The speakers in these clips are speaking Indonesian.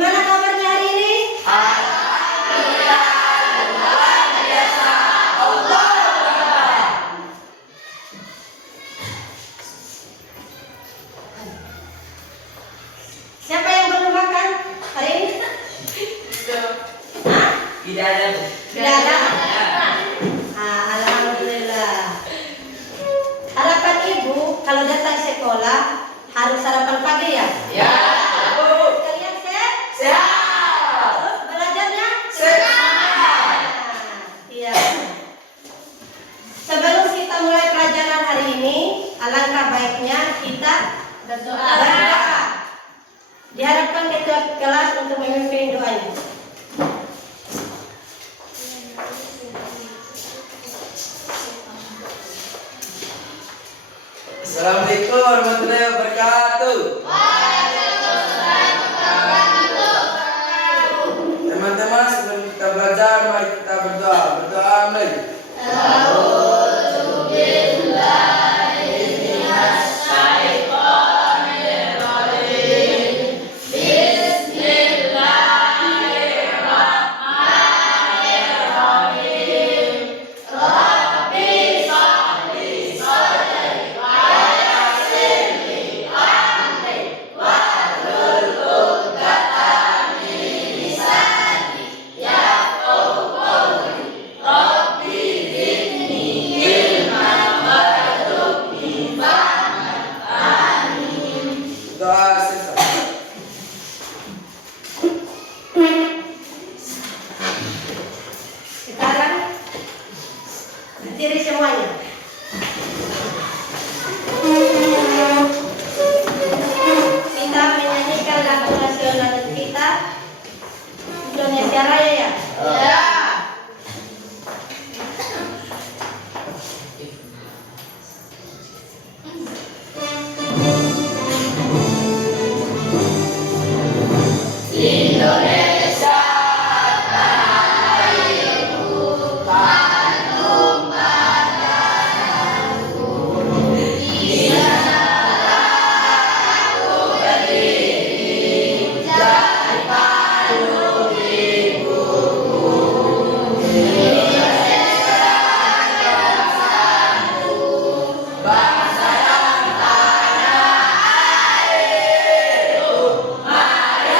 Gimana kabarnya hari ini? Alhamdulillah, luar biasa. Allah Akbar. Siapa yang belum makan hari ini? Hah? Tidak ada. Tidak ada? Alhamdulillah. Harapan ibu kalau datang sekolah harus sarapan pagi ya? Ya. Kalian sehat? Sehat. Terus belajarnya? Sehat. Iya. Sebelum kita mulai pelajaran hari ini, alangkah baiknya kita berdoa. Diharapkan ketua kelas untuk memimpin doanya. Assalamualaikum warahmatullahi wabarakatuh. Teman-teman, sebelum kita belajar, mari kita berdoa. Berdoa, mari. Doa selesai. Sekarang berdiri semuanya. Kita menyanyikan lagu nasional kita, Indonesia Raya ya. Ya. Indonesia tanah airku, tanah padaku. Di sana aku berdiri, jadi pandu ibuku. Indonesia bangsaku, bangsa dan tanah airku. Mari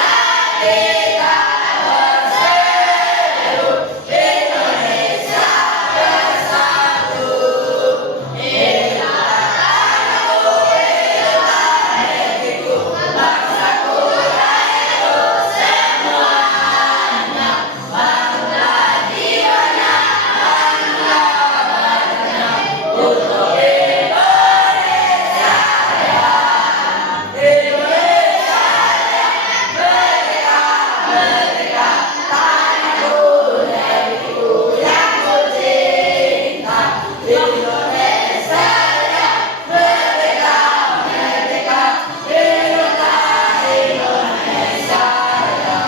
kita berseru, Indonesia bersatu. Inilah tanahku, inilah negeriku, bangsaku, rakyatku semuanya. Bangga jiwanya, bangga badannya, untuk Indonesia Raya. Indonesia Raya, merdeka, merdeka, tanahku, negeriku yang ku cinta. Indonesia Raya, merdeka, merdeka, hiduplah Indonesia Raya.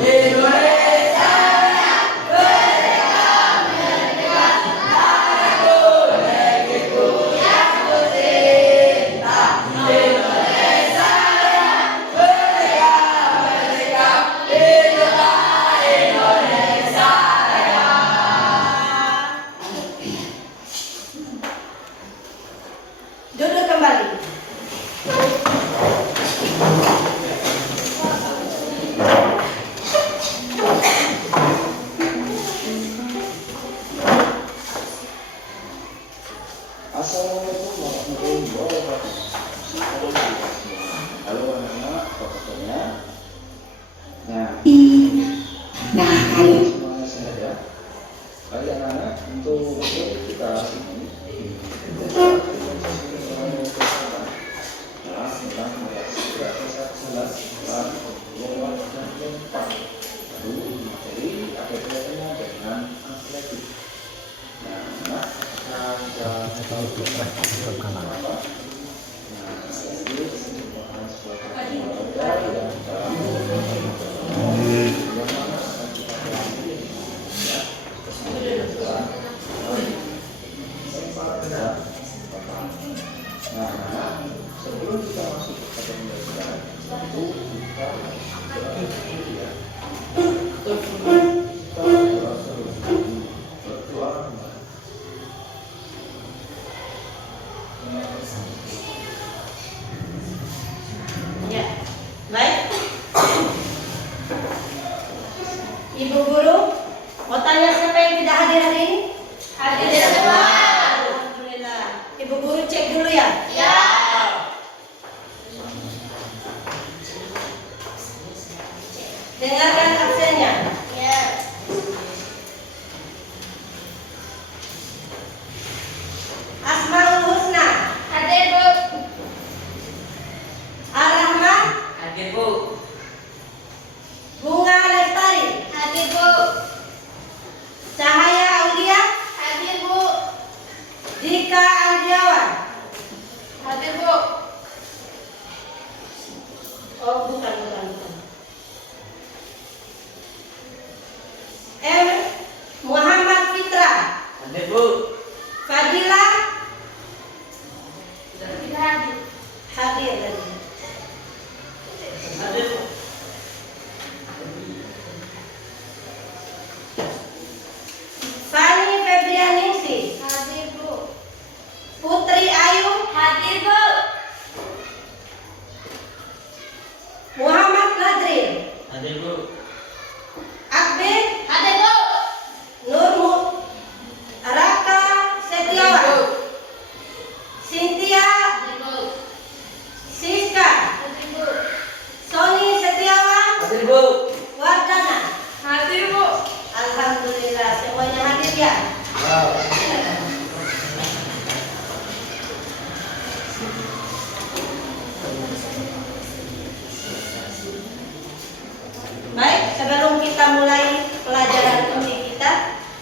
Indonesia Raya, merdeka, merdeka, tanahku, negeriku yang ku cinta. Indonesia Raya, merdeka, merdeka, hiduplah Indonesia Raya. Duduk kembali. Assalamualaikum warahmatullahi wabarakatuh. Halo anak-anak, apa kabarnya? Nah, semuanya sehat ya. Baik anak-anak, untuk kita ini tentang lalu materi ada kaitannya dengan atletik. Nah, anak akan tahu apa? Nah, itu merupakan sebuah olahraga yang yang mana akan kita pelajari ya. Ibu guru, mau tanya siapa yang tidak hadir hari ini? Hadir semua. Alhamdulillah. Ibu guru cek dulu ya. Ya. Dengarkan absennya. Ya. Asmaul Husna, Hadir Bu. Ar-Rahman, Hadir Bu. Bunga Lestari, Hadir Bu. Cahaya Aulia, Hadir Bu. Dika Ardiawan. Hadir Bu. Oh, bukan. Muhammad Fitra, Hadir Bu. Fadila, Tidak hadir. hadir lagi. Hadir Bu. Fani Febrianingsi, Hadir Bu. Putri Ayu, Hadir Bu. Muhammad Nadril, Hadir Bu. Akbil, Hadir Bu. Nurmu, Raka Setiawan, Cynthia, Hadir Bu. Siska, Hadir Bu. Sony Setiawan, Hadir Bu. Wardana. Hadir Bu. Alhamdulillah semuanya hadir ya. Baik, sebelum kita mulai pelajaran inti kita,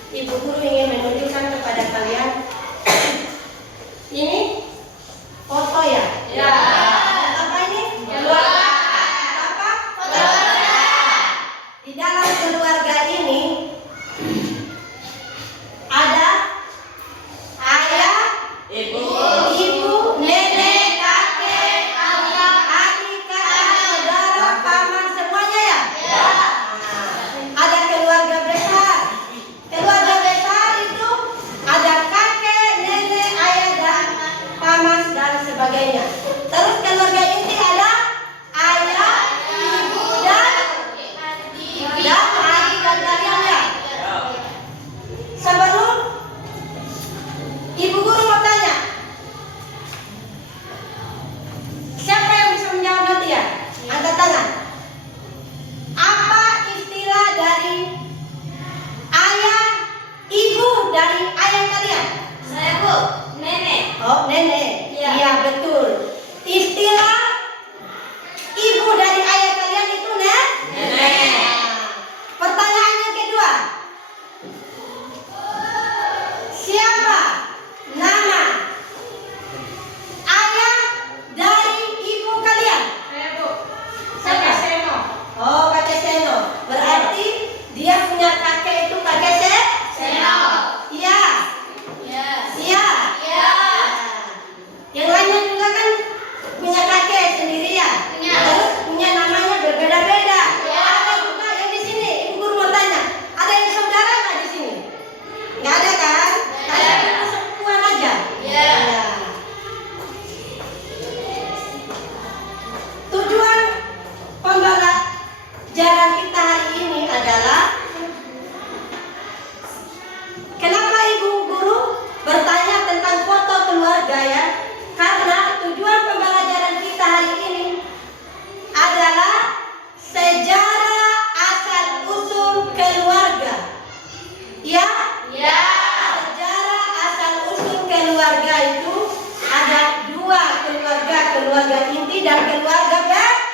Ibu Guru ingin menunjukkan kepada kalian ini foto ya. Ya. Apa ini? Keluarga. Apa? Keluarga. Di dalam keluarga ini ada ayah, Ibu. ibu, nenek, kakek, adik, kakak, saudara, paman, semuanya ya? Ya. Nah, ada keluarga besar. Keluarga besar itu ada kakek, nenek, ayah, dan paman, dan sebagainya. Terus keluarga inti ada ayah, ibu, dan adik dan kalian ya. Sebelum Ibu Guru mau tanya, siapa yang bisa menjawab nanti ya? Angkat tangan. Apa istilah dari ayah, ibu dari ayah kalian? Saya Bu. Nenek. Oh, nenek. Iya. Iya, betul. Istilah ibu dari ayah kalian itu Nenek. Pertanyaan yang kedua. Siapa nama ayah dari ibu kalian? Saya Bu. Siapa? Seno. Oh, kakek Seno. Berarti dia punya kakek itu kakek Seno. Iya. Ya. Iya. Ya. Yang lainnya juga kan punya kakek sendiri ya. Punya. Terus punya namanya berbeda-beda. Ya. Ada juga yang di sini. Ibu Guru mau tanya, ada yang saudara nggak di sini? Nggak ada kan? Nggak ada. Kalian cuma sepupuan aja. Ya. Ya. Tujuan pembelajaran kita hari ini adalah kenapa Ibu Guru bertanya tentang foto keluarga ya? Karena tujuan pembelajaran kita hari ini adalah sejarah asal-usul keluarga. Ya? Ya. Sejarah asal-usul keluarga itu ada dua keluarga, keluarga inti dan keluarga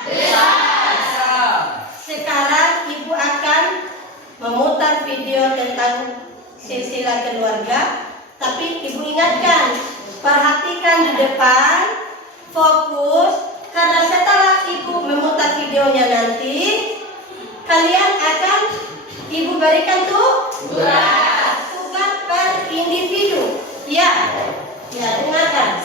besar. Sekarang Ibu akan memutar video tentang silsilah keluarga, tapi Ibu ingatkan, perhatikan di depan, fokus, karena setelah Ibu memutar videonya nanti, kalian akan Ibu berikan tugas per individu. Ya, dengarkan.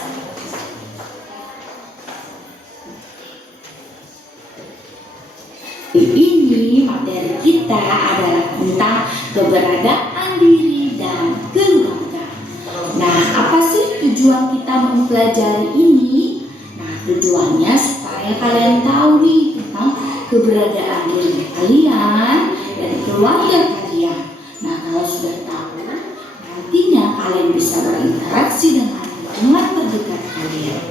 Ini materi kita adalah tentang keberadaan diri dan keluarga. Nah, apa sih tujuan kita mempelajari ini? Nah, tujuannya supaya kalian tahu nih tentang keberadaan diri kalian dari keluarga kalian. Nah, kalau sudah tahu, nantinya kalian bisa berinteraksi dengan lingkungan terdekat kalian.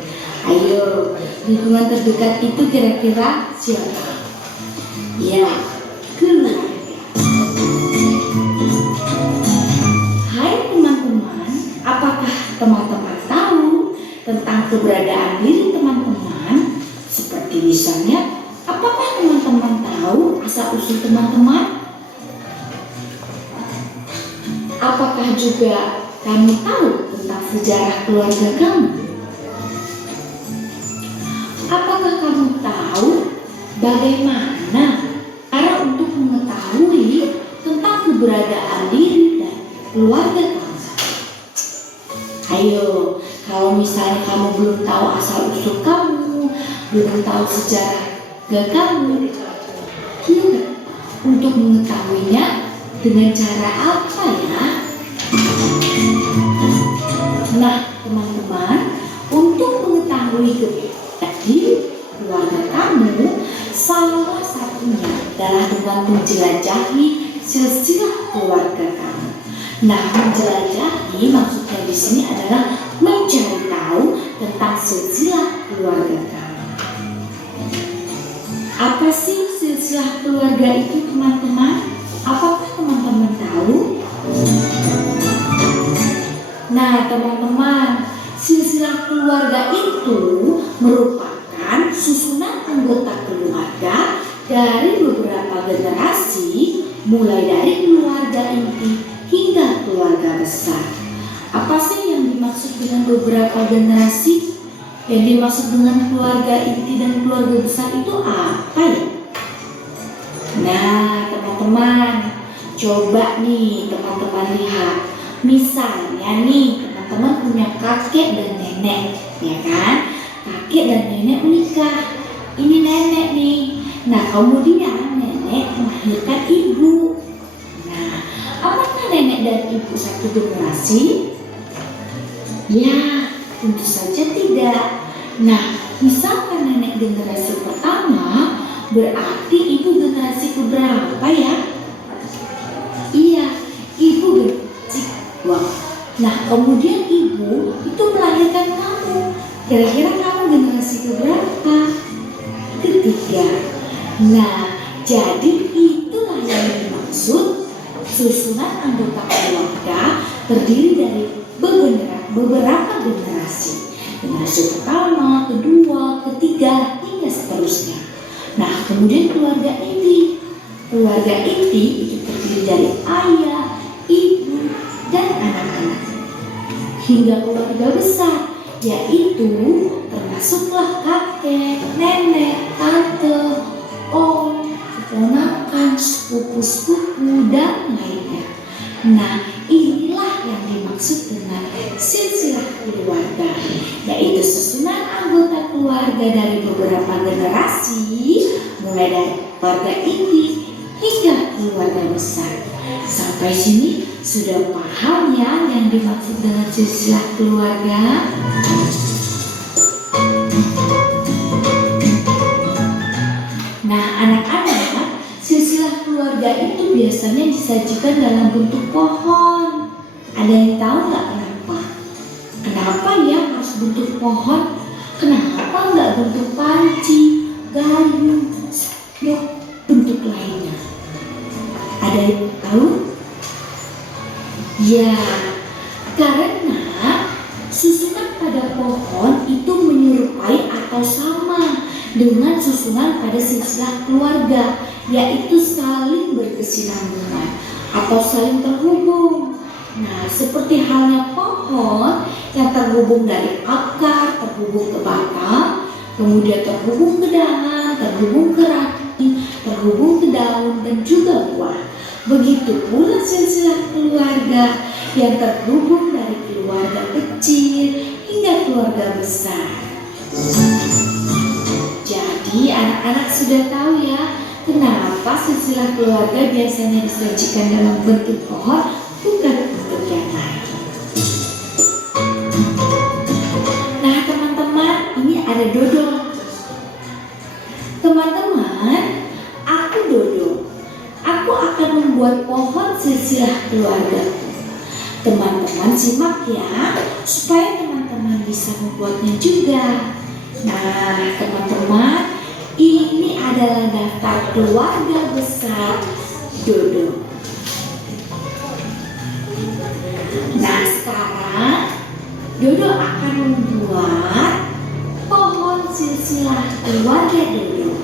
Ayo, lingkungan terdekat itu kira-kira siapa? Ya, keluarga. Hai teman-teman, apakah teman-teman tahu tentang keberadaan diri teman-teman? Seperti misalnya, apakah teman-teman tahu asal-usul teman-teman? Apakah juga kamu tahu tentang sejarah keluarga kamu? Apakah kamu tahu bagaimana cara untuk mengetahui tentang keberadaan diri dan keluarga kamu? Ayo, kalau misalnya kamu belum tahu asal-usul kamu, belum tahu sejarah keluarga kamu, gimana untuk mengetahuinya dengan cara apa ya? Nah, teman-teman, untuk mengetahui keberadaan diri keluarga kamu, salah satunya adalah dengan menjelajahi silsilah keluarga kamu. Nah, menjelajahi maksudnya di sini adalah mencari tahu tentang silsilah keluarga kamu. Apa sih silsilah keluarga itu, teman-teman? Apakah teman-teman tahu? Nah, teman-teman, silsilah keluarga itu merupakan susunan anggota keluarga dari beberapa generasi, mulai dari keluarga inti hingga keluarga besar. Apa sih yang dimaksud dengan beberapa generasi? Yang dimaksud dengan keluarga inti dan keluarga besar itu apa ya? Nah, teman-teman, coba nih teman-teman lihat. Misalnya nih, teman-teman punya kakek dan nenek, ya kan? Kakek dan nenek menikah. Ini nenek nih. Nah, kemudian nenek melahirkan ibu. Nah, apakah nenek dan ibu satu generasi? Ya, tentu saja tidak. Nah, misalkan nenek generasi pertama, berarti ibu generasi keberapa ya? Iya, ibu generasi kedua. Nah, kemudian ibu itu melahirkan kamu. Kira-kira kamu generasi keberapa? Ketiga. Nah, jadi itulah yang dimaksud susunan anggota keluarga terdiri dari beberapa generasi. Generasi pertama, kedua, ketiga, hingga seterusnya. Nah, kemudian keluarga inti. Keluarga inti itu terdiri dari ayah, ibu, dan anak-anak. Hingga keluarga besar, yaitu termasuklah kakek, nenek, tante, om, keponakan, sepupu-sepupu, dan lainnya. Nah, inilah yang dimaksud dengan silsilah keluarga, yaitu susunan anggota keluarga dari beberapa generasi, mulai dari keluarga inti hingga keluarga besar. Sampai sini sudah paham ya yang dimaksud dengan silsilah keluarga? Nah, anak-anak, silsilah keluarga itu biasanya disajikan dalam bentuk pohon. Ada yang tahu nggak kenapa? Kenapa ya harus bentuk pohon? Kenapa nggak bentuk panci, gayung, spiok, bentuk lainnya? Ada yang tahu? Ya, karena susunan pada pohon itu menyerupai atau sama dengan susunan pada silsilah keluarga, yaitu saling berkesinambungan atau saling terhubung. Nah, seperti halnya pohon yang terhubung dari akar, terhubung ke batang, kemudian terhubung ke dahan, terhubung ke ranting, terhubung ke daun, dan juga buah. Begitu pula silsilah keluarga yang terhubung dari keluarga kecil hingga keluarga besar. Jadi anak-anak sudah tahu ya kenapa silsilah keluarga biasanya disajikan dalam bentuk pohon, bukan bentuk yang lain. Nah teman-teman, ini ada dodol. Teman-teman, aku Dodo. Aku akan membuat pohon silsilah keluarga. Teman-teman simak ya, supaya teman-teman bisa membuatnya juga. Nah, teman-teman, ini adalah daftar keluarga besar Dodo. Nah, sekarang Dodo akan membuat pohon silsilah keluarga Dodo.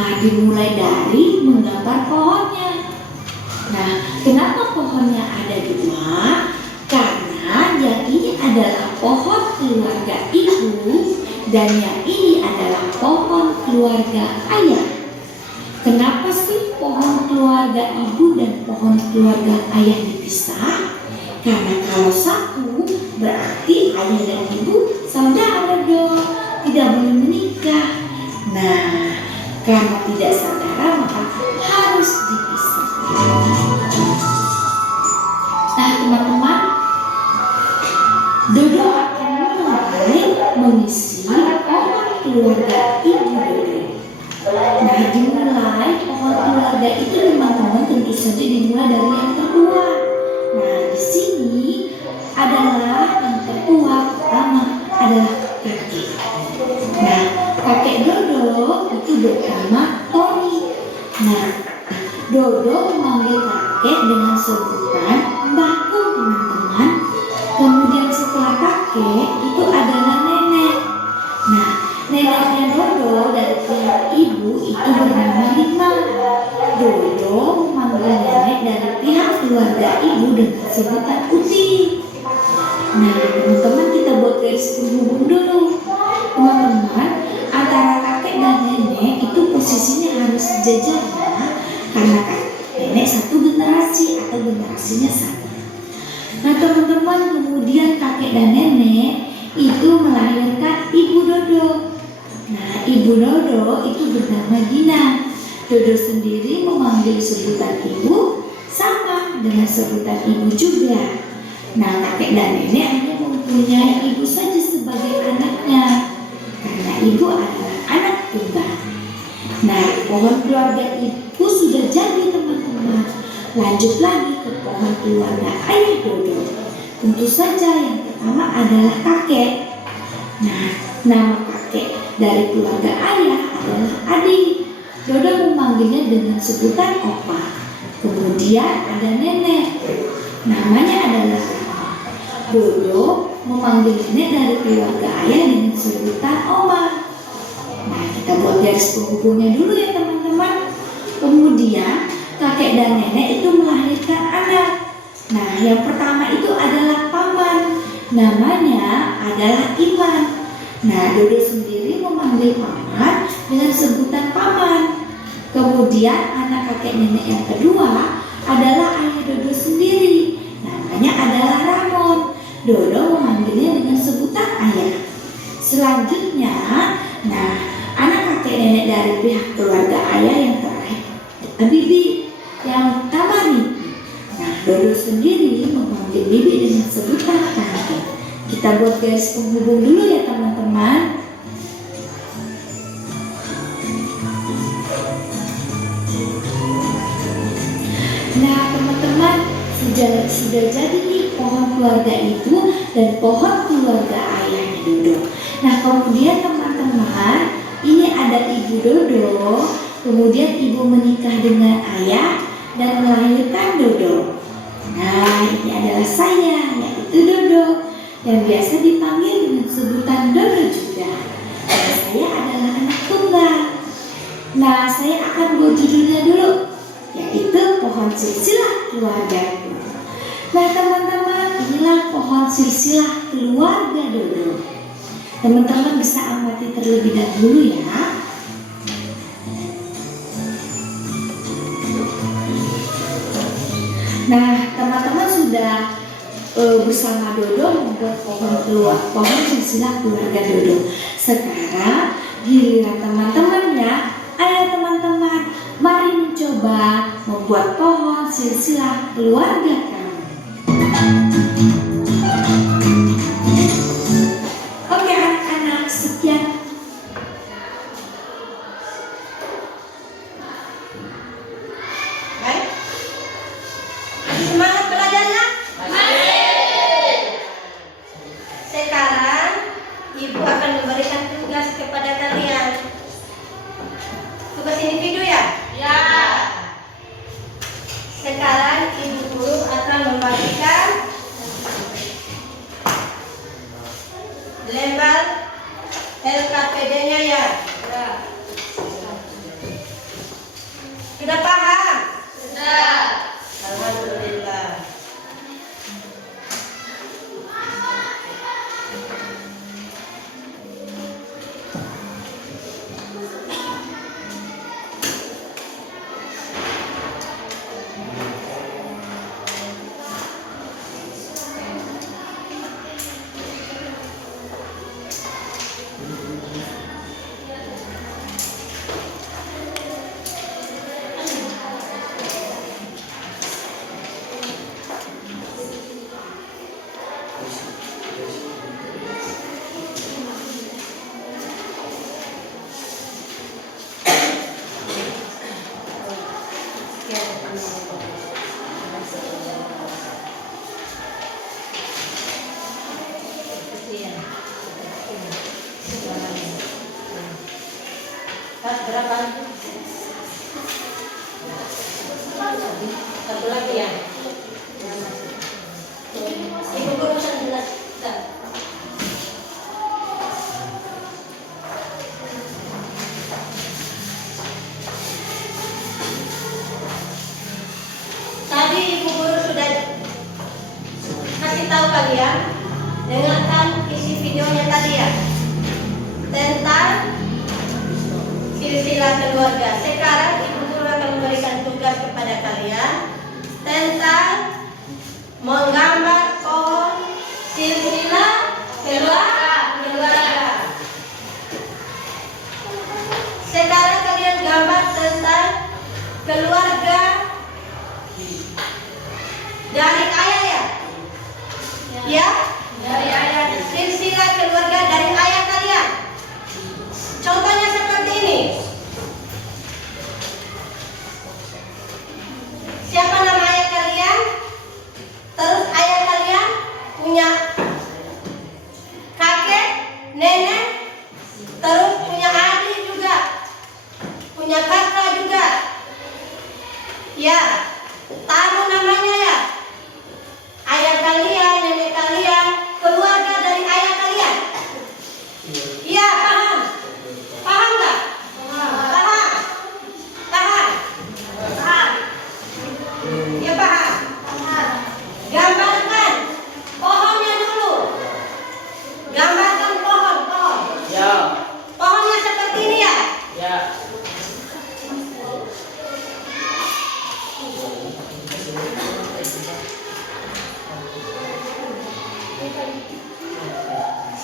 Nah, dimulai dari menggambar pohonnya. Nah, kenapa pohonnya ada dua? Karena yang ini adalah pohon keluarga ibu dan yang ini adalah pohon keluarga ayah. Kenapa sih pohon keluarga ibu dan pohon keluarga ayah dipisah? Karena kalau satu berarti ayah dan ibu saudara dong, tidak boleh menikah. Nah, karena tidak saudara maka harus dipisah. Nah, teman-teman, Dodo akan mulai mengisi pohon keluarga ibu Dodo. Nah, dimulai pohon keluarga itu teman-teman tentu saja dimulai dari yang tertua. Nah, di sini adalah yang tertua pertama adalah kakek. Nah, kakek Dodo itu bernama Tony. Nah, Dodo memanggil kakek dengan sebutan Mbahku, teman-teman. Kemudian setelah kakek itu adalah nenek. Nah, neneknya Dodo dari pihak ibu itu bernama Rima. Dodo memanggil nenek dari pihak keluarga ibu dengan sebutan Uti. Nah, teman-teman, kita buat garis penghubung dulu. Teman-teman, antara kakek dan nenek itu posisinya harus sejajar ya, karena nenek satu generasi atau generasinya sama. Nah, teman-teman, kemudian kakek dan nenek itu melahirkan ibu Dodo. Nah, ibu Dodo itu bernama Gina. Dodo sendiri memanggil sebutan ibu sama dengan sebutan ibu juga. Nah, kakek dan nenek hanya mempunyai ibu saja sebagai anaknya, karena ibu adalah anak tunggal. Nah, pohon keluarga ibu sudah jadi, teman-teman. Lanjut lagi ke pohon keluarga ayah Dodo. Tentu saja yang pertama adalah kakek. Nah, nama kakek dari keluarga ayah adalah Adi. Dodo memanggilnya dengan sebutan Opa. Kemudian ada nenek, namanya adalah Rama. Dodo memanggil nenek dari keluarga ayah dengan sebutan Oma. Nah, kita buat garis penghubungnya dulu ya, teman-teman. Kemudian kakek dan nenek itu melahirkan anak. Nah, yang pertama itu adalah paman, namanya adalah Iman. Nah, Dodo sendiri memanggil paman dengan sebutan paman. Kemudian anak kakek nenek yang kedua adalah ayah Dodo sendiri, namanya adalah Ramon. Dodo memanggilnya dengan sebutan ayah. Selanjutnya, nah, anak kakek nenek dari pihak keluarga ayah yang terakhir Bibi, yang pertama nih. Nah, Dodo sendiri memanggil Bibi dengan sebutan tante. Kita buat garis penghubung dulu ya, teman-teman. Nah, teman-teman, sudah jadi nih pohon keluarga ibu dan pohon keluarga ayahnya Dodo. Nah, kemudian teman-teman, ini ada ibu Dodo. Kemudian ibu menikah dengan ayah dan melahirkan Dodo. Nah, ini adalah saya, yaitu Dodo, yang biasa dipanggil dengan sebutan Dodo juga. Dan saya adalah anak tunggal. Nah, saya akan buat judulnya dulu, yaitu pohon silsilah keluarga. Nah, teman-teman, inilah pohon silsilah keluarga Dodo. Teman-teman bisa amati terlebih dahulu ya. Nah, teman-teman sudah bersama Dodo membuat pohon silsilah keluarga Dodo. Sekarang giliran teman-teman ya. Ayo teman-teman, mari mencoba membuat pohon silsilah keluarga kamu. Oke anak-anak, sekian. Baik. Berapa? Satu lagi ya. Ibu guru 19. Tadi ibu guru sudah kasih tahu kalian, dengarkan isi videonya tadi ya, tentang silsilah keluarga. Sekarang ibu guru akan memberikan tugas kepada kalian tentang menggambar pohon silsilah keluarga. Sekarang kalian gambar tentang keluarga dari ayah ya? Ya? Dari ayah. Silsilah keluarga dari ayah kalian. Contohnya seperti ini. Siapa nama ayah kalian? Terus ayah kalian punya kakek, nenek, terus punya adik juga, punya kakak juga. Ya, tahu namanya ya. Ayah kalian, nenek kalian, keluarga dari ayah kalian. Iya, paham? Paham nggak? Paham? Paham? Paham? Ya paham? Gambarkan pohonnya dulu. Gambarkan pohon. Ya. Pohonnya seperti ini ya? Ya.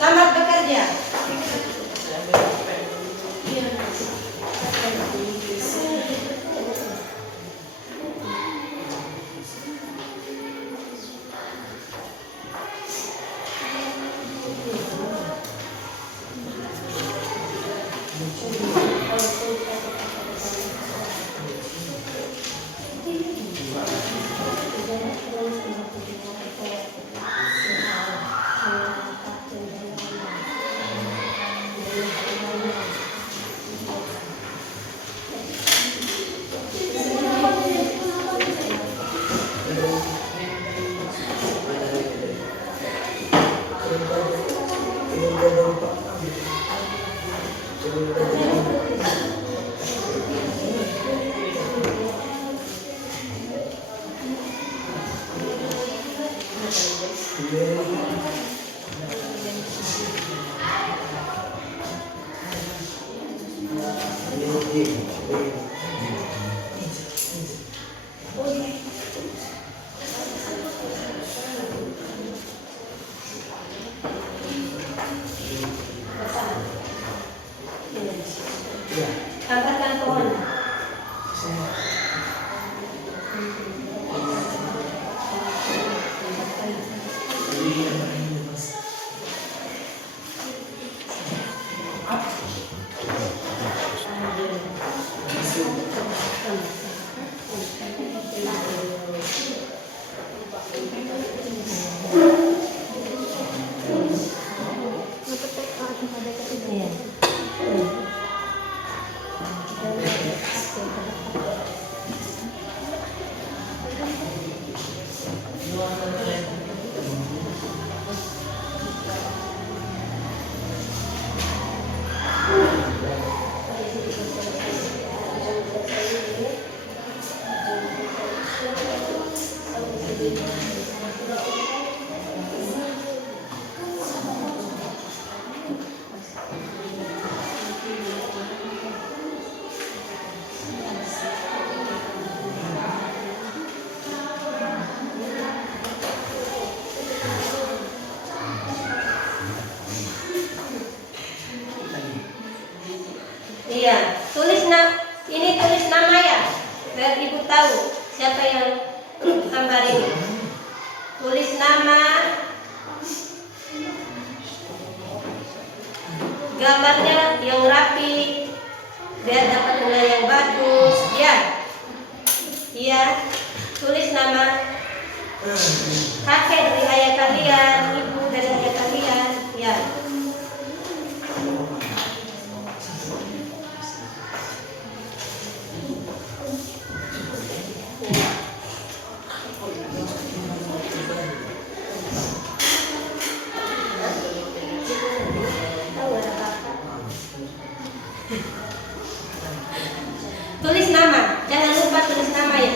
Selamat bekerja. Angkatkan pohon. Iya, tulis nama ya, biar ibu tahu siapa yang gambar ini. Tulis nama, gambarnya yang rapi, biar dapat nilai yang bagus, ya. Iya. Tulis nama kakek dari ayah kalian, ibu dari ayah kalian. Ya. Tulis nama, jangan lupa tulis nama ya.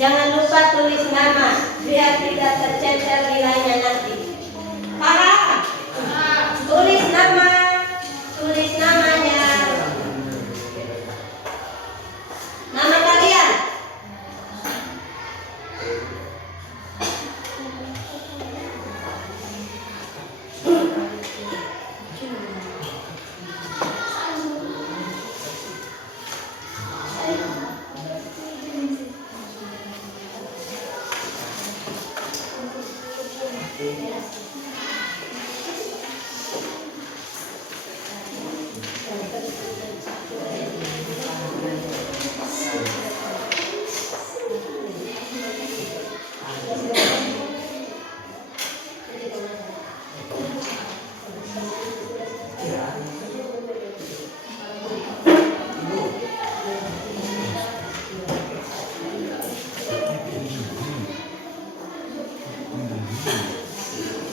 Jangan lupa tulis nama biar tidak tercecer nilainya nanti. Paham? Tulis nama, tulis namanya. Nama kalian.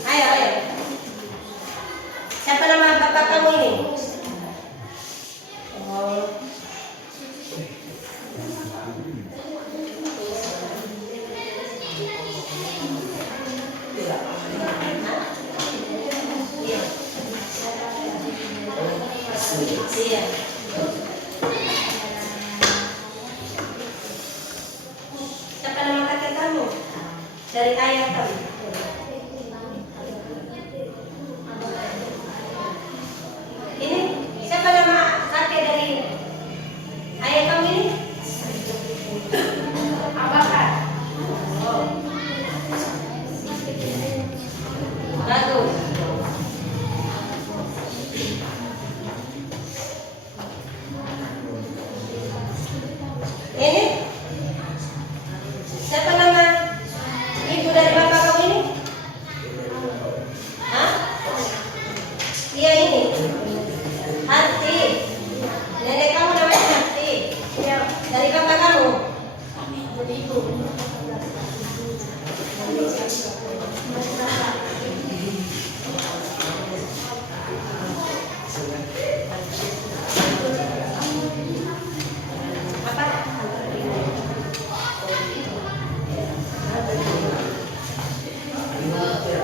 Ayo. Siapa nama bapak kamu ini? Oh. Iya. Siapa nama kakek kamu? Dari ayah kamu. Ini siapa nama kakek dari ayah kamu ini? Abakar. Oh. Bagus. Ini siapa nama ibu dari bapak kamu ini? Hah? Iya ini. Harti. Nenek kamu namanya Harti. Ya. Dari bapak kamu? Ibu. Apa?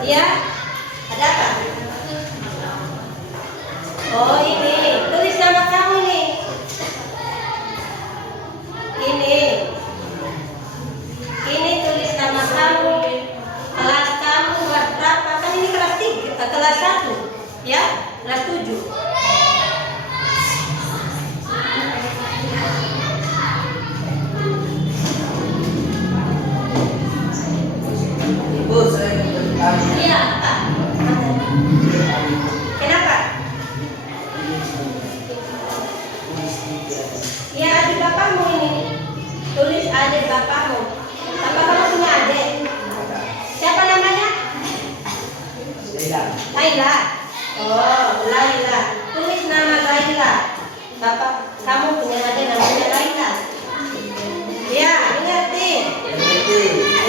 Iya. Ada apa? Oh ini, tulis nama kamu ini. Ini tulis nama kamu. Kelas kamu kelas berapa? Kan ini kelas 3, kelas 1. Ya, kelas 7. Ibu, saya mau bertanya. Iya, apa? Kenapa? Ya adik bapakmu ini. Tulis adik bapakmu. Bapak kamu punya adik. Siapa namanya? Laila. Oh, Laila. Tulis nama Laila. Bapak kamu punya adik namanya Laila. Ya, mengerti.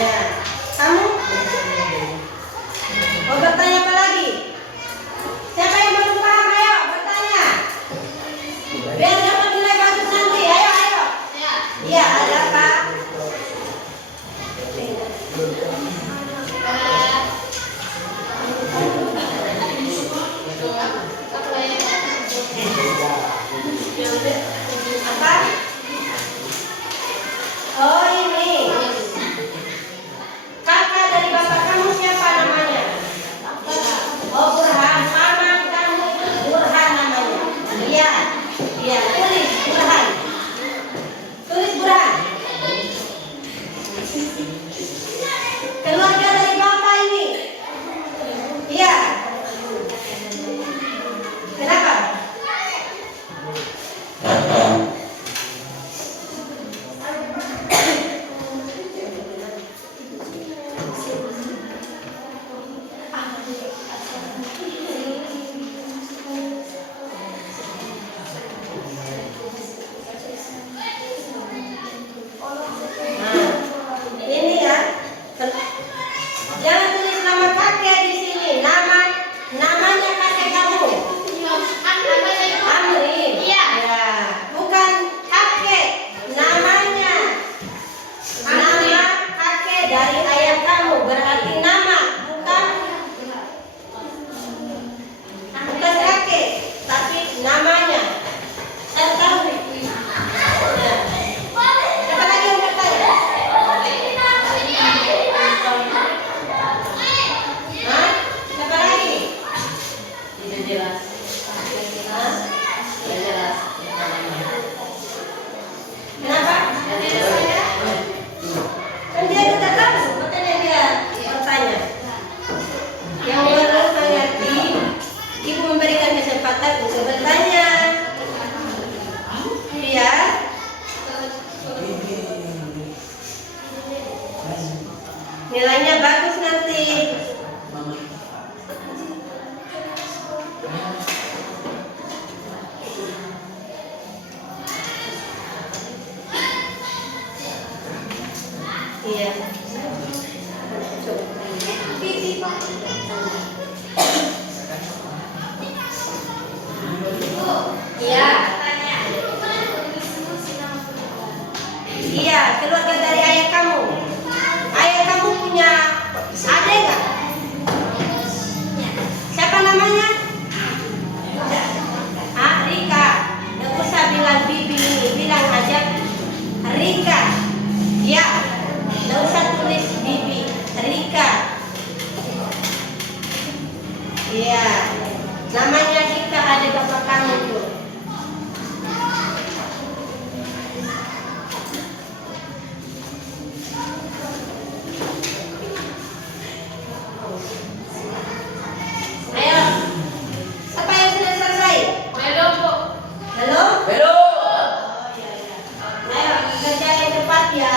Ya. Kamu? Mau bertanya apa lagi? Siapa yang belum paham? Ayo bertanya. Biar dapat nilai bagus nanti. Ayo. Iya, ada apa? Iya, keluarga dari ayah kamu. Ayah kamu punya adik nggak? Siapa namanya? Ah, Rika. Nggak usah bilang bibi ini, bilang aja Rika. Ya, nggak usah tulis bibi, Rika. Iya, namanya Rika, adik bapak kamu tuh. Ayo, siapa yang sudah selesai? Belum, Bu. Belum? Belum. Oh iya iya. Ayo kerja yang cepat ya.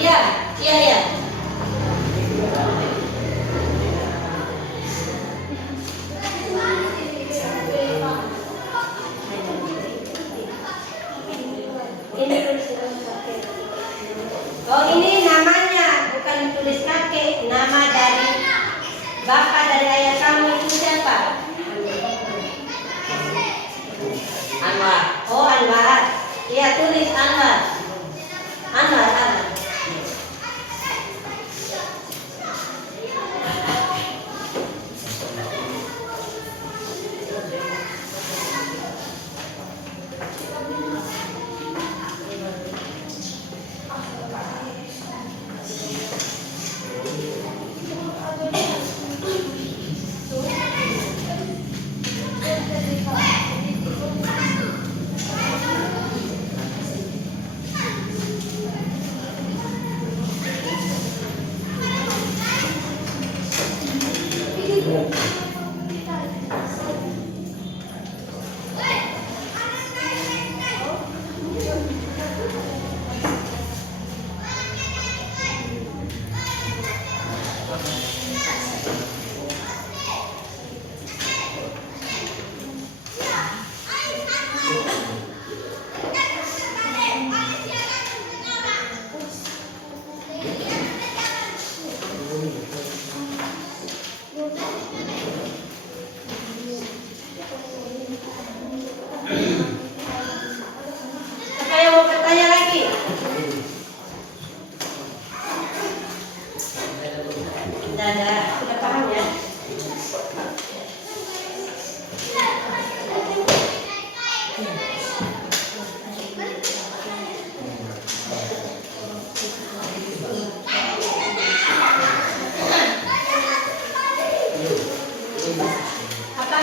Iya, iya iya. Oh ini namanya, bukan ditulis kakek, nama dari bapak dari ayah kamu itu siapa? Anwar. Oh Anwar. Iya tulis Anwar. Anwar, Anwar. Siapa yang mau bertanya lagi? Sudah paham ya? Apa?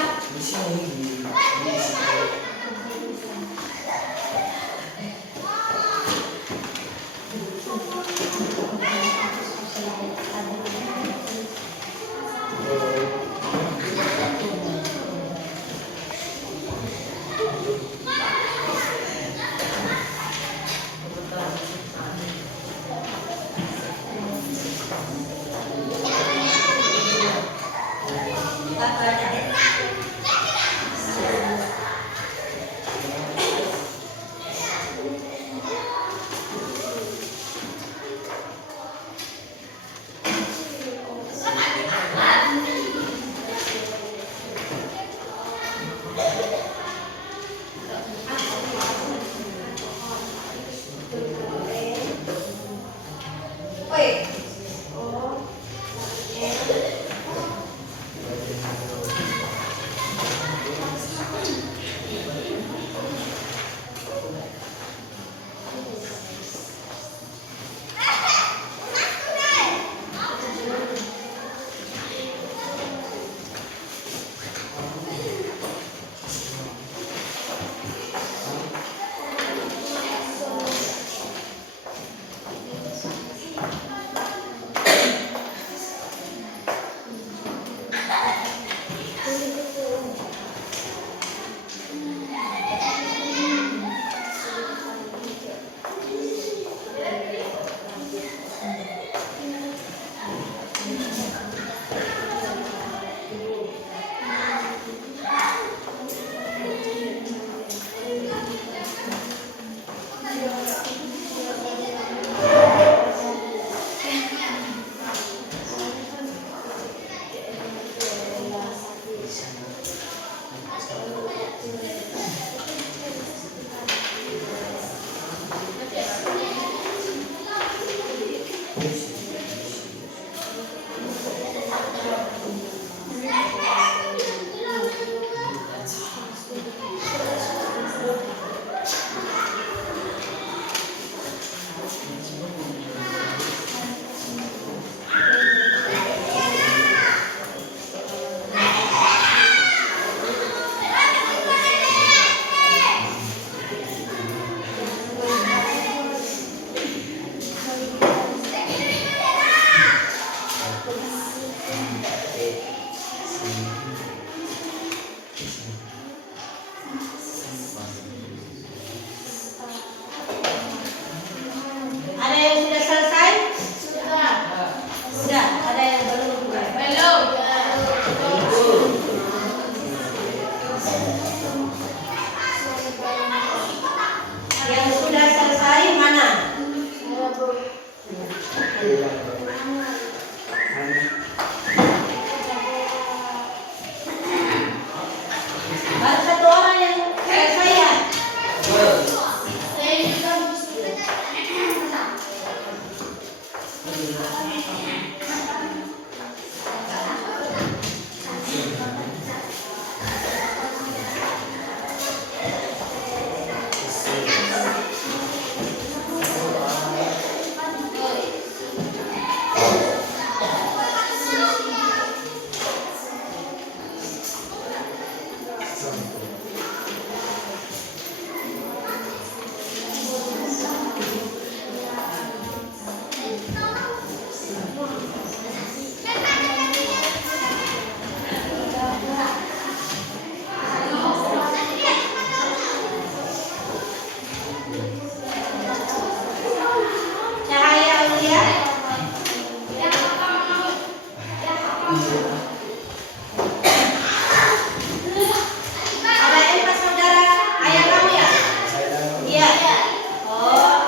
Ada yang sudah selesai? Sudah. Ada yang belum juga? Yang sudah selesai mana? Baru satu orang yang selesai ya? Cahaya Aulia. Ada yang pas saudara ayah kamu ya? Iya. Oh.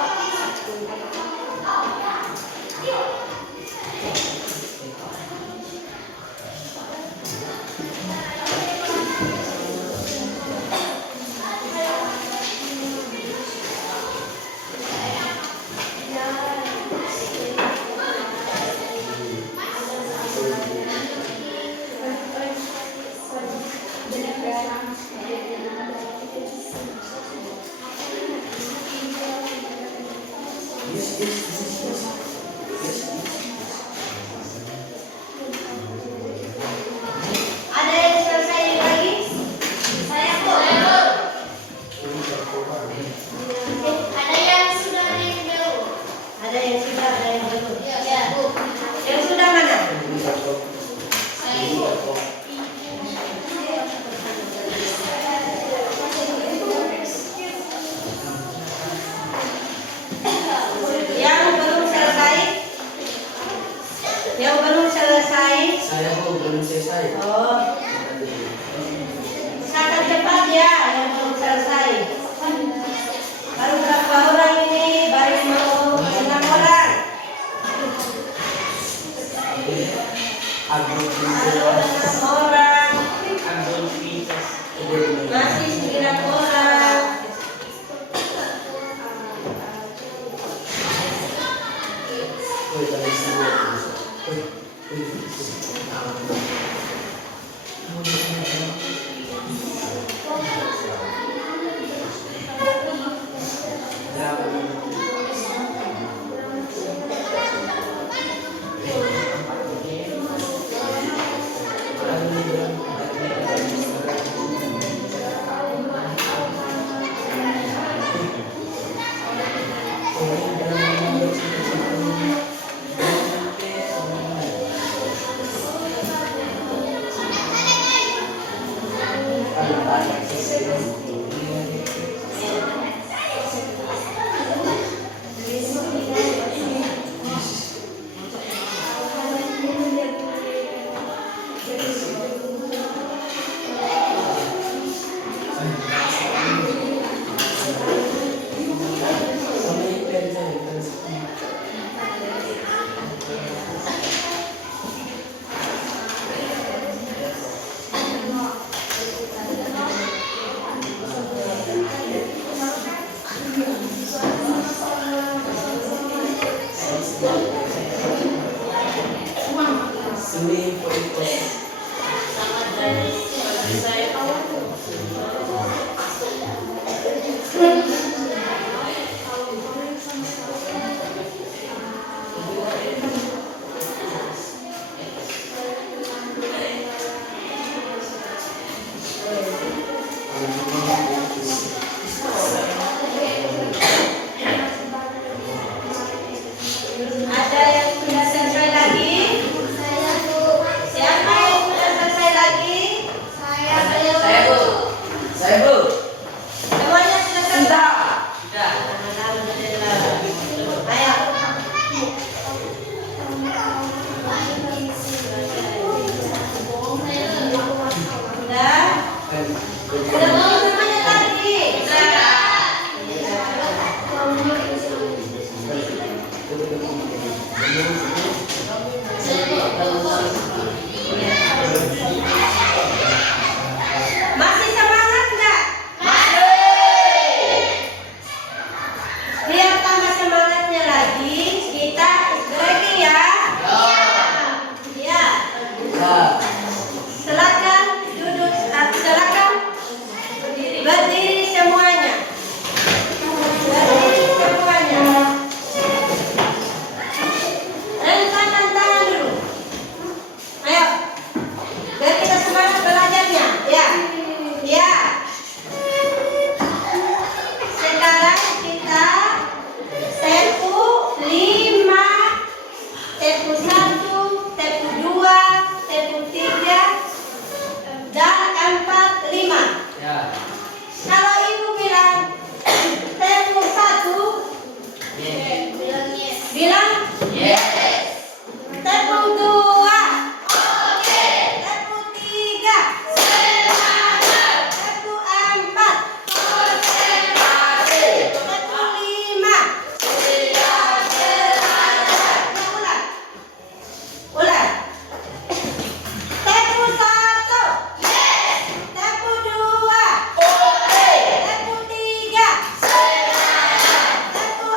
Ada yang selesai lagi? Saya kok. Ada yang sudah, ada yang belum. Ada yang sudah, ada yang belum. Ya. Yang sudah mana? Yang belum selesai? Yang belum selesai? Saya kok belum selesai. Oh, sangat cepat ya yang belum selesai. Baru berapa orang ini? Baru mau 6 orang. Agak Baru 6 orang. agak Masih 9 orang. Sini poipos. Ada yang sudah selesai lagi? Siapa yang sudah selesai lagi? Saya Bu. Semuanya sudah selesai? Sudah. Alhamdulillah. Ayo. Sudah? Sudah mau semuanya tadi? Masih semangat enggak? Biar tambah semangatnya lagi, kita lagi ya. Ya. Silakan duduk, silakan berdiri semuanya. Berdiri semuanya. Rentangkan tangan dulu. Ayo. Biar kita semangat belajarnya. Ya. Ya. Sekarang kita tepu 5, tepu 1, tepu 2, tepu 3, dan 4, 5. Ya. Kalau ibu bilang tepu 1, bilang tepu 2, tepu 3, tepu 4, tepu 5. Ulang. Ulang. Tepu 1, tepu 2, tepu 3, tepu 4, tepu 5.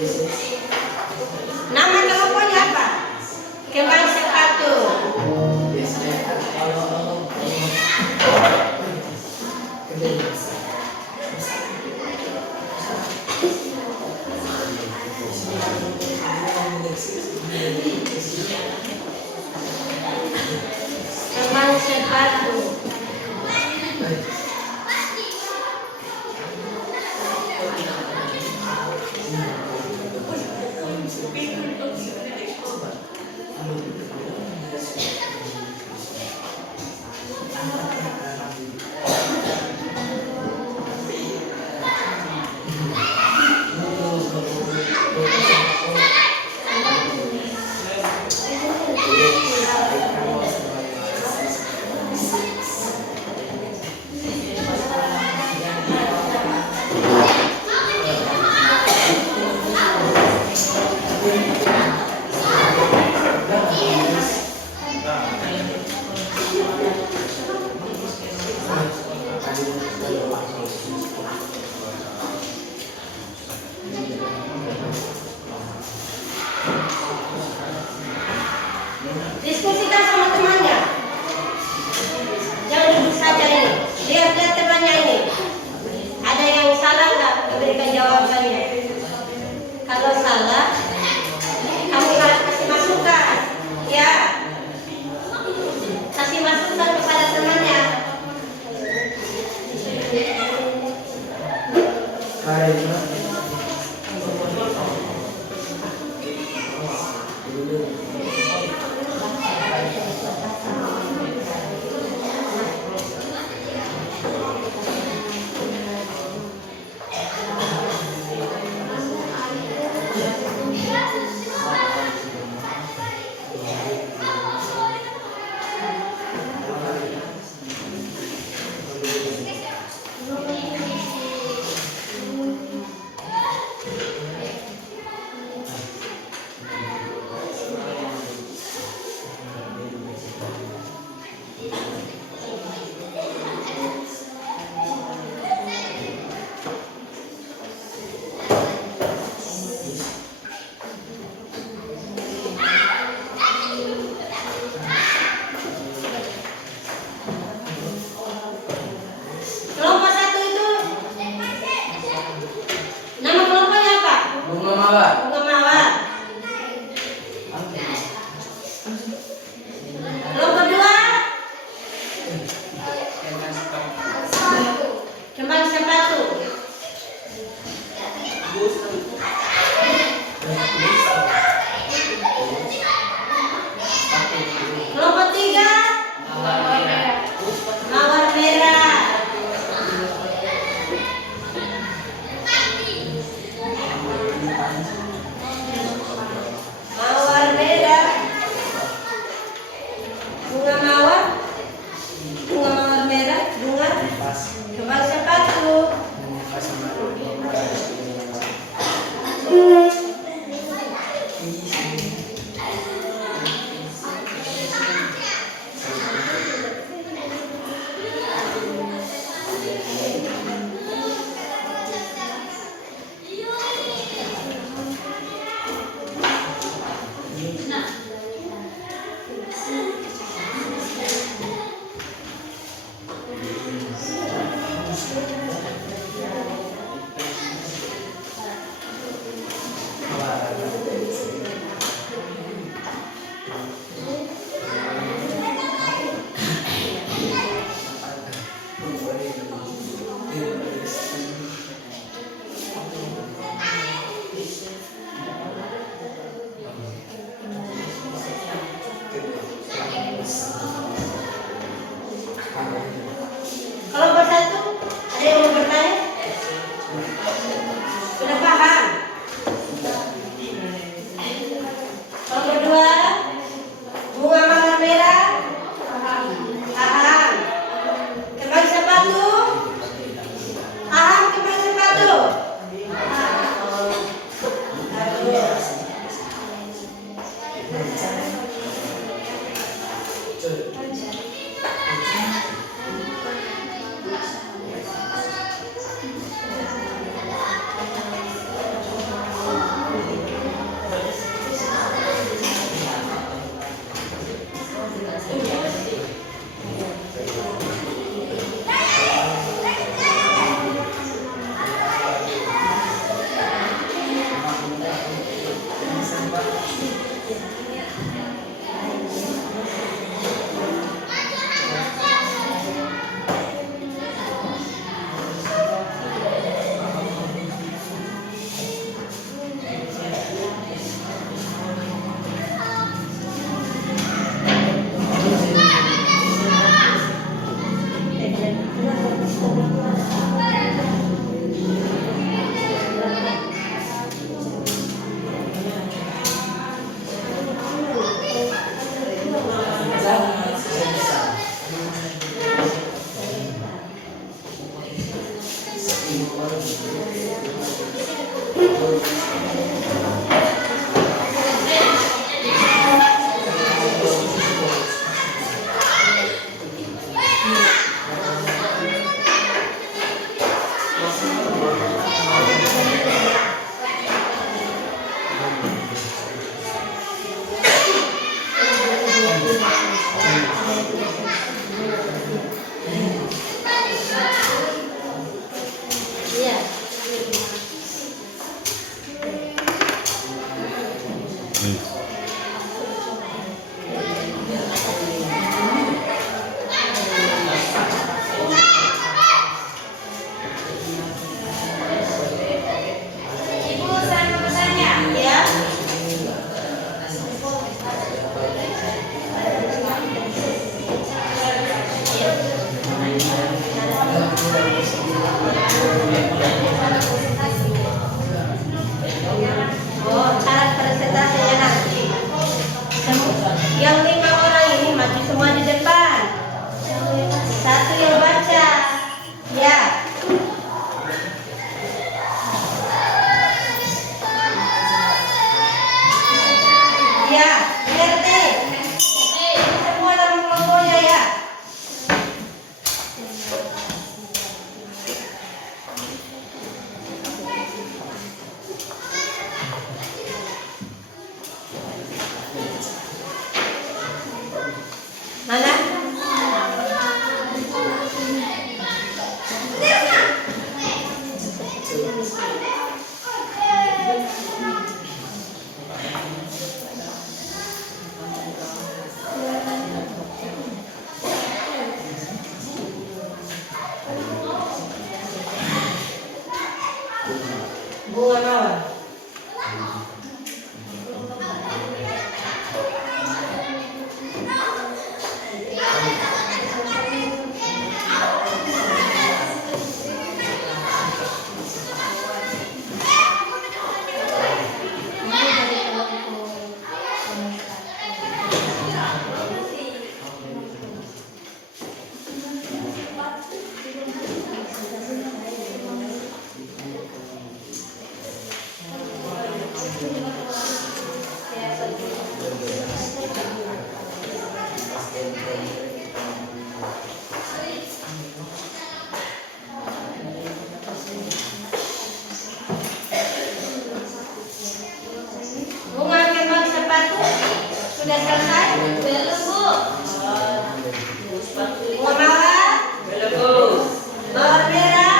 Nama kelompoknya apa? Kembang sepatu. Kembang sepatu. Diskusikan sama temannya. Jangan duduk saja ini. Lihat-lihat temannya ini. Ada yang salah nggak memberikan jawabannya? Kalau salah, kamu harus kasih masukan. Ya, kasih masukan kepada temannya. Ibu, saya mau bertanya. Ya. Oh, syarat presentasinya nanti. Yang 5 orang ini maju semua di depan. Satu yang baca. Ya. Ya, ngerti. Semua dalam kelompoknya ya. Mana? Bunga mawar. Bunga kembang sepatu sudah selesai? Belum, Bu. Bunga mawar? Belum. Mawar merah?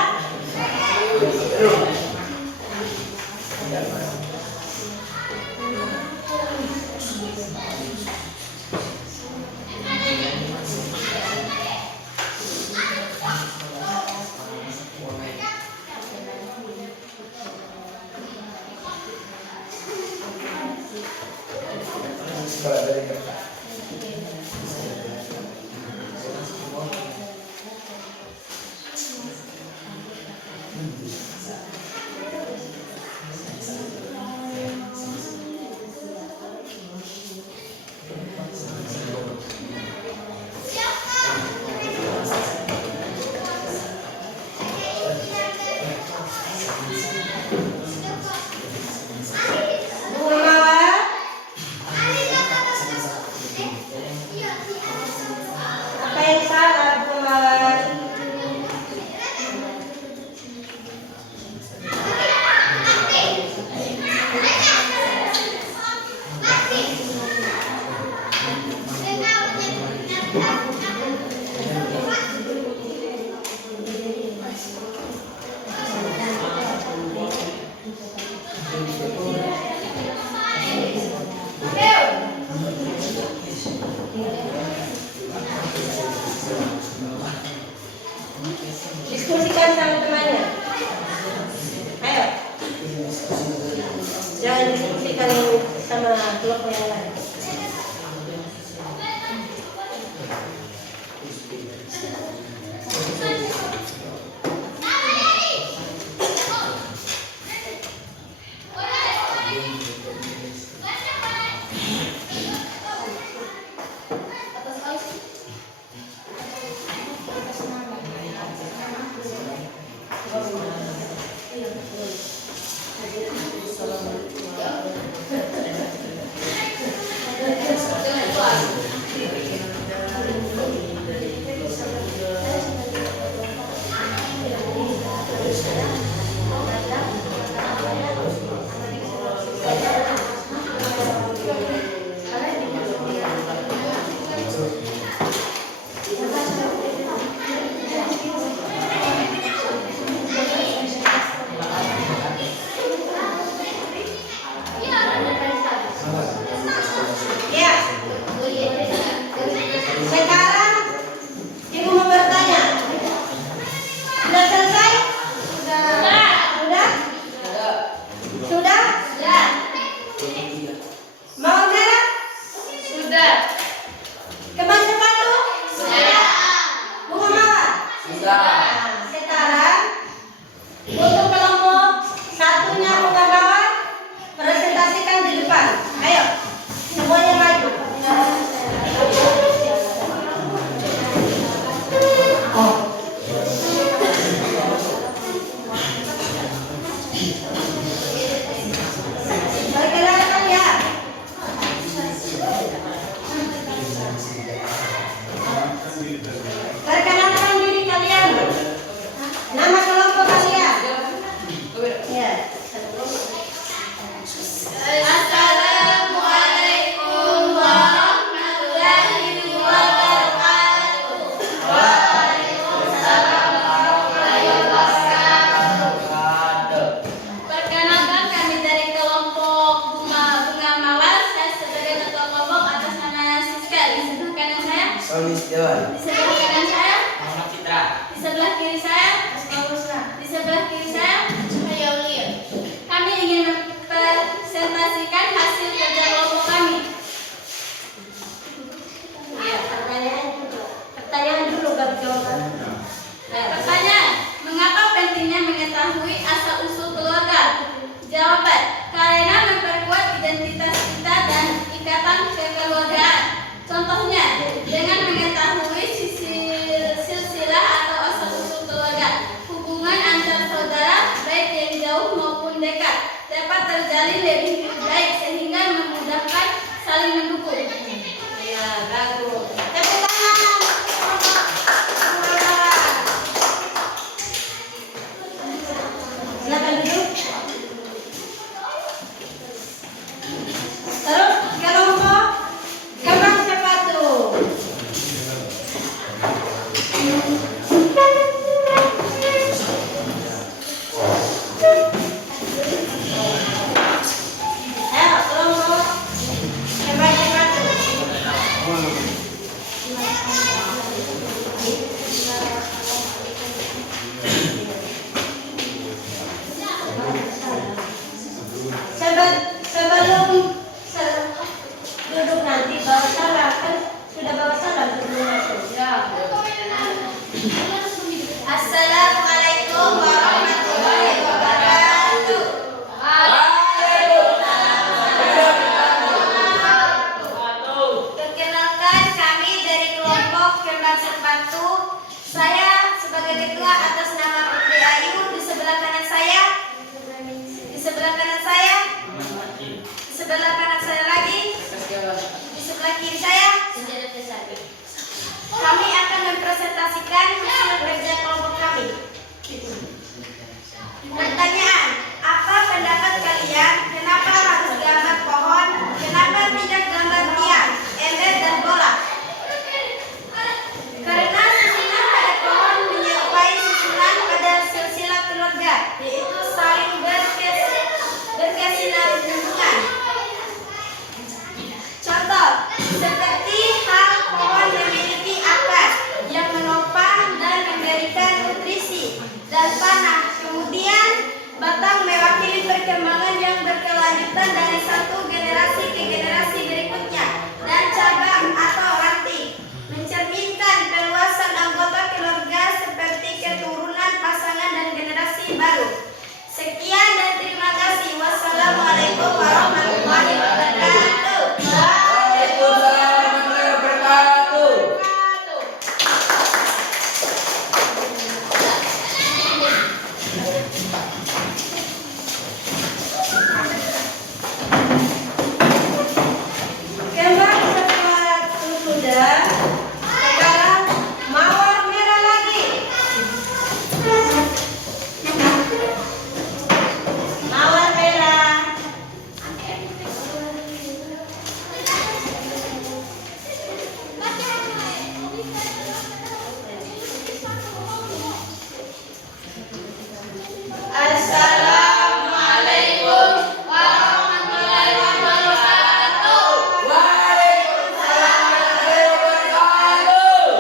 Bunga mawar? Apa yang salah bunga mawar? Diskusikan sama temannya. Ayo. Jangan diskusikan sama kelompok yang lain. Setiawan. Di sebelah kanan saya, Muhammad Citra. di sebelah kiri saya, di sebelah kiri saya, Cahaya Ulia. kami ingin mempresentasikan hasil kerja kelompok kami. Iya, pertanyaan dulu baru jawaban. Pertanyaan, mengapa pentingnya mengetahui asal-usul keluarga? Jawaban, karena memperkuat identitas kita dan ikatan kekeluargaan. Contohnya, dengan mengetahui silsilah atau asal-usul keluarga, hubungan antar saudara, baik yang jauh maupun dekat, dapat terjalin lebih baik sehingga memudahkan saling mendukung. Ya, bagus. Tepuk tangan. Silakan duduk. Terus kelompok kembang sepatu. Ayo kelompok kembang sepatu. Sebelum duduk nanti bawa salam kan sudah bawa salam sebelum masuk. Ya. Assalamualaikum warahmatullahi wabarakatuh. Perkenalkan kami dari kelompok kembang sepatu. Saya sebagai ketua atas nama Putri Ayu. Di sebelah kanan saya, di sebelah kanan saya, di sebelah kanan saya lagi, di sebelah kiri saya. Kami akan mempresentasikan hasil kerja kelompok kami. Pertanyaan, apa pendapat kalian? Kenapa harus gambar pohon? Kenapa tidak gambar tiang, ember dan bola? Karena susunan pada pohon menyerupai susunan pada silsilah keluarga, yaitu saling berkesinambungan. Contoh, seperti hal pohon memiliki akar yang menopang dan memberikan nutrisi dan tanah. Kemudian, batang mewakili perkembangan yang berkelanjutan dari satu generasi ke generasi berikutnya. Dan cabang atau ranting mencerminkan perluasan anggota keluarga seperti keturunan, pasangan, dan generasi baru. Sekian dan terima kasih. Wassalamualaikum warahmatullahi wabarakatuh. Waalaikumsalam warahmatullahi wabarakatuh. Kembang sepatu sudah. Sekarang mawar merah lagi. Mawar merah. Assalamualaikum warahmatullahi wabarakatuh. Waalaikumsalam warahmatullahi wabarakatuh.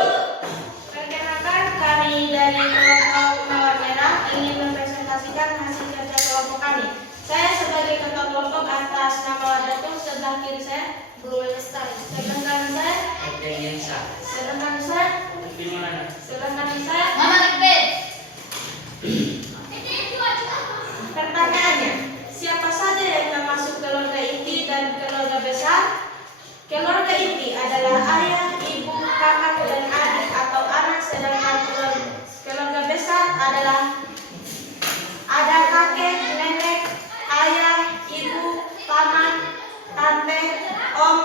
Perkenalkan, kami dari kelompok Mawar Merah ingin mempresentasikan hasil kerja kelompok kami. Saya sebagai ketua kelompok atas nama Wadatul. Sebelah kiri saya Bu Lestari. Sebelah kanan saya, sebelah kanan saya, sebelah kanan saya. Pertanyaannya, siapa saja yang termasuk keluarga inti dan keluarga besar? Keluarga inti adalah ayah, ibu, kakak, dan adik atau anak, sedangkan keluarga besar adalah ada kakek, nenek, ayah, ibu, paman, tante, om,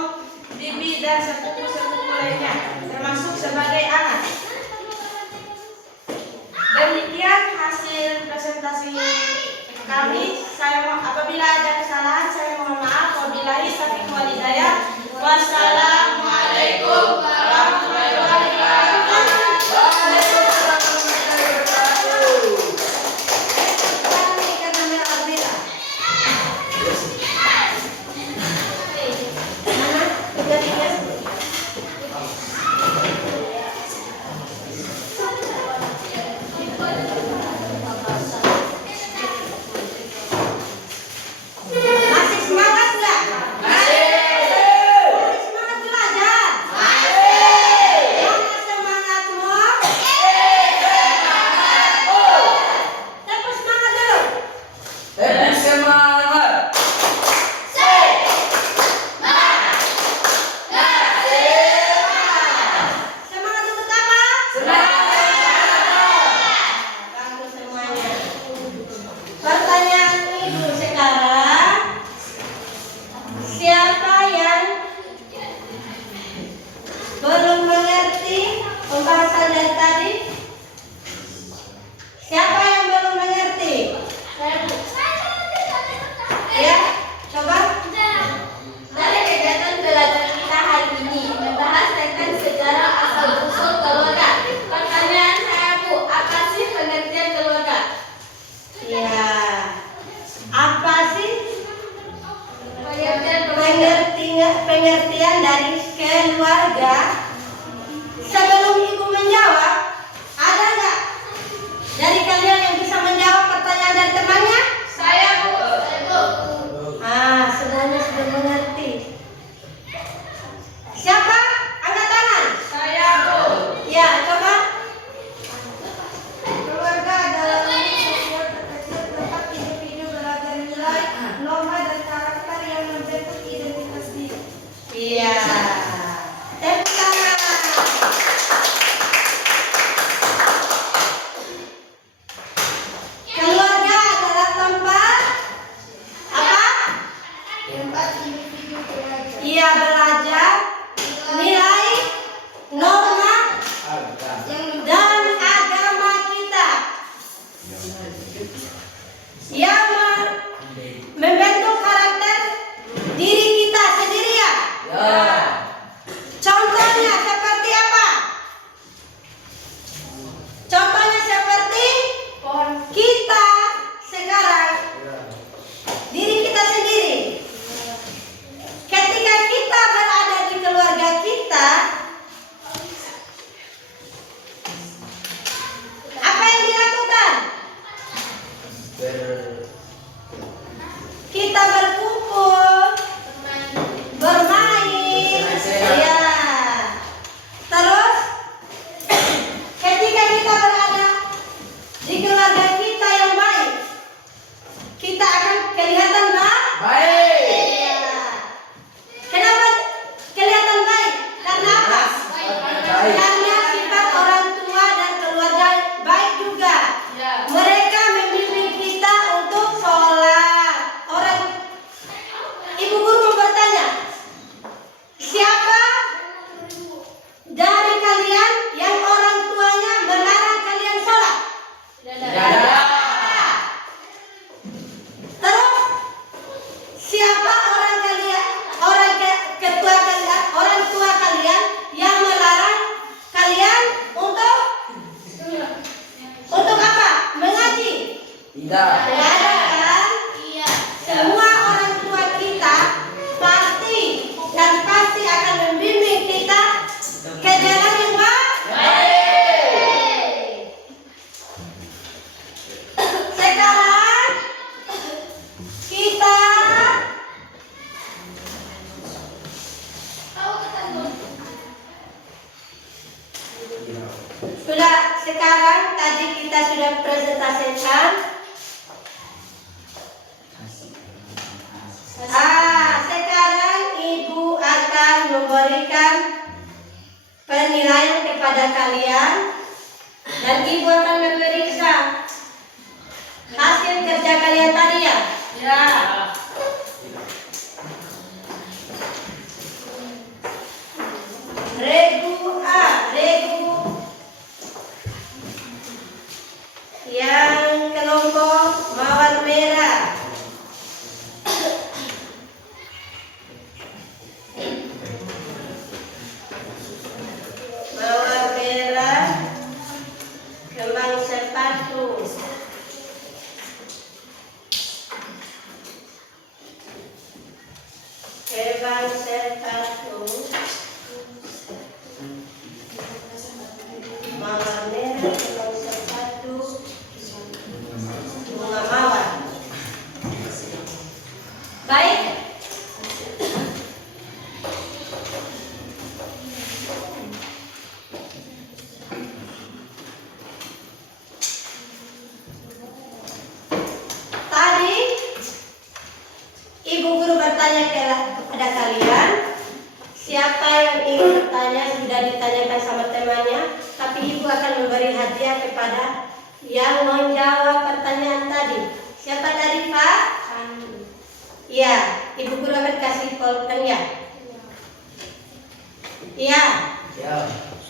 bibi, dan sepupu-sepupu lainnya, termasuk sebagai anak. Demikian hasil presentasi kami. Apabila ada kesalahan, saya mohon maaf. Wabillahi taufiq wal hidayah. Wassalamualaikum warahmatullahi wabarakatuh. Waalaikumsalam warahmatullahi wabarakatuh. Kami karena merah-merah. Mana? 3-3. pengertian dari keluarga. Sebelum ibu menjawab, ada nggak dari kalian yang bisa menjawab pertanyaan dari temannya? Saya, Bu. Semuanya sudah mengerti. Siapa? Angkat tangan. Saya, Bu. Ya, coba. Keluarga adalah sosial terkecil tempat individu belajar nilai, norma dan karakter yang membentuk identitas diri. Iya. Tepuk tangan. Keluarga adalah tempat apa? Tempat individu belajar. Iya, belajar nilai, norma, dan agama kita yang membentuk karakter diri kita sendiri ya. Contohnya seperti apa? Contohnya seperti kita sekarang, diri kita sendiri. Ketika kita berada di keluarga kita, apa yang dilakukan? Kita berkumpul, bermain, ya. Terus, ketika kita berada di keluarga kita yang baik, kita akan kelihatan baik. Ya. Kenapa kelihatan baik? Karena apa? Karena sifat orang tua dan keluarga baik juga. Mereka membimbing kita untuk sholat. Ibu guru mau bertanya, siapa dari kalian yang orang tuanya melarang kalian sholat? Terus siapa orang tua kalian yang melarang kalian untuk apa? Mengaji? Tidak. Tidak ada kan? Semua orang tua kita pasti akan membimbing kita ke jalan yang baik. Sekarang kita tadi kita sudah presentasikan. Sekarang ibu akan memberikan penilaian kepada kalian dan ibu akan memeriksa hasil kerja kalian tadi ya. Regu A, yang kelompok mawar merah. Mawar merah, kembang sepatu. Kembang sepatu. Mawar merah, kembang sepatu. Bunga mawar. Baik. Tadi ibu guru bertanya kepada kalian, siapa yang ingin bertanya sudah ditanyakan sama temannya, tapi ibu akan memberi hadiah kepada yang menjawab pertanyaan tadi. Siapa tadi, Pak? Iya, ibu guru akan kasih pulpen ya. Iya.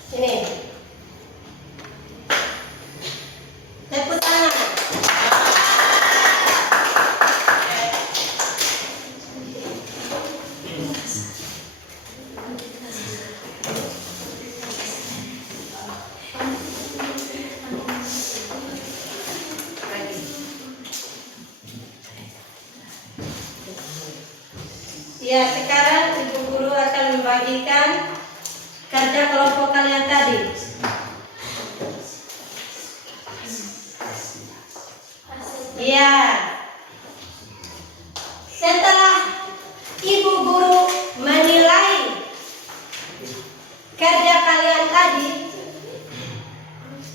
Sini. Tepuk tangan. Ya, sekarang Ibu Guru akan membagikan kerja kelompok kalian tadi. Ya. Setelah Ibu Guru menilai kerja kalian tadi,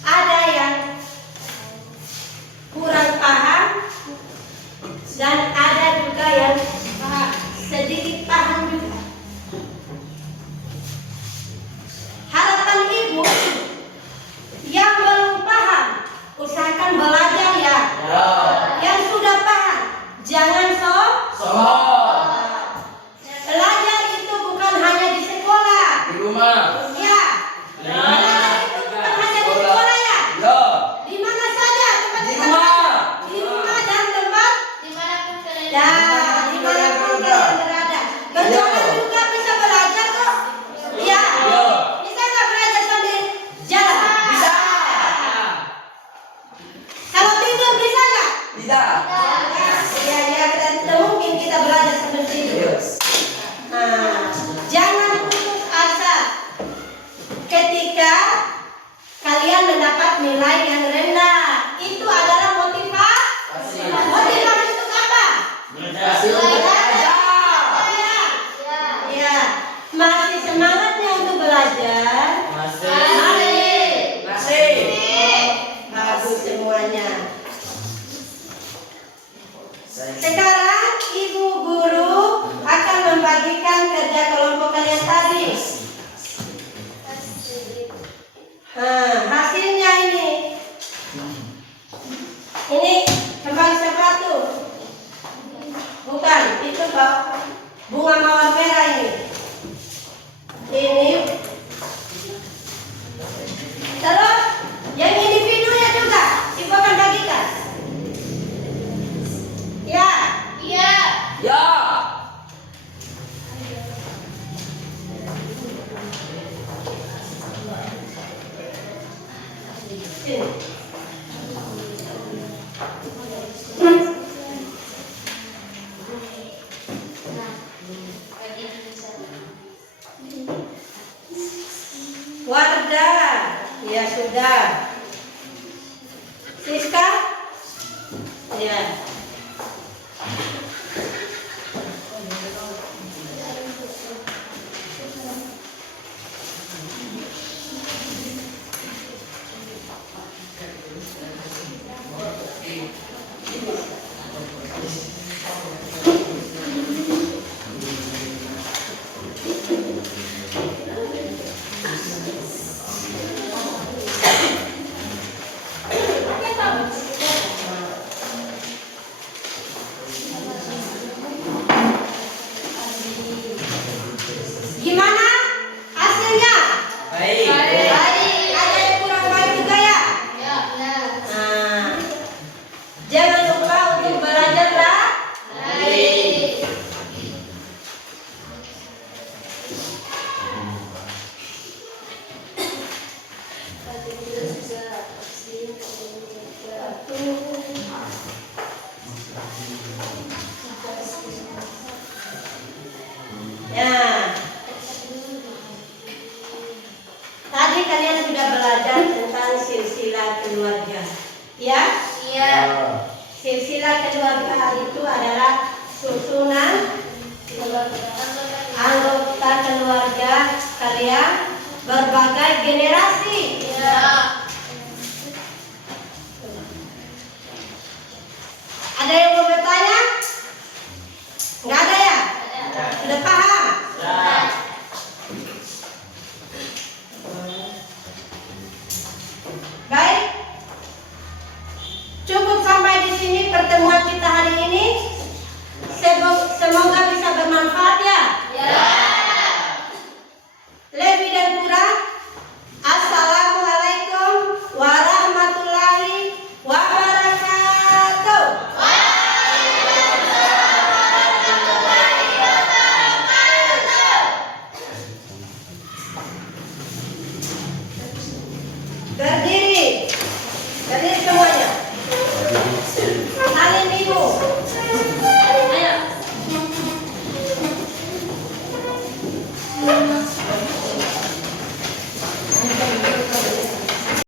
ada yang kurang paham dan ada juga yang sedikit paham juga. Harapan Ibu yang belum paham usahakan belajar ya. Yang sudah paham jangan belajar itu bukan hanya di sekolah. Di rumah. Ya. Belajar itu bukan hanya di sekolah ya. Ya. Di mana saja tempat Di kita rumah. belajar. Di rumah dan tempat Dimanapun kalian ya, dimanapun kalian berada. Berjalan Ya. juga bisa belajar kok. Ya. Ya. Bisa nggak belajar sambil jalan? Bisa. Kalau tidur bisa nggak? Bisa. Ya, berarti mungkin kita belajar sambil tidur. Yes. Nah, jangan putus asa ketika kalian mendapat nilai yang rendah. Itu adalah motivasi. Motivasi untuk apa? Kasih untuk belajar. Ya, masih semangatnya untuk belajar. Masih. Bagus semuanya. Sekarang Ibu Guru akan membagikan kerja kelompok kalian tadi. Hasilnya ini kembali sepatu. Bukan, itu bunga mawar merah ini. Ini. Terus yang individunya juga Ibu akan bagikan. Ya. Iya. Ya. Sini. Wardah, ya sudah. Siska, ya. Gimana hasilnya? Baik. Baik. Ada yang kurang baik juga ya? Nah, jangan lupa untuk belajar lah. Ya. Tadi kalian sudah belajar tentang silsilah keluarga. Ya? Silsilah keluarga itu adalah susunan anggota keluarga kalian berbagai generasi. Ada yang mau bertanya? Nggak ada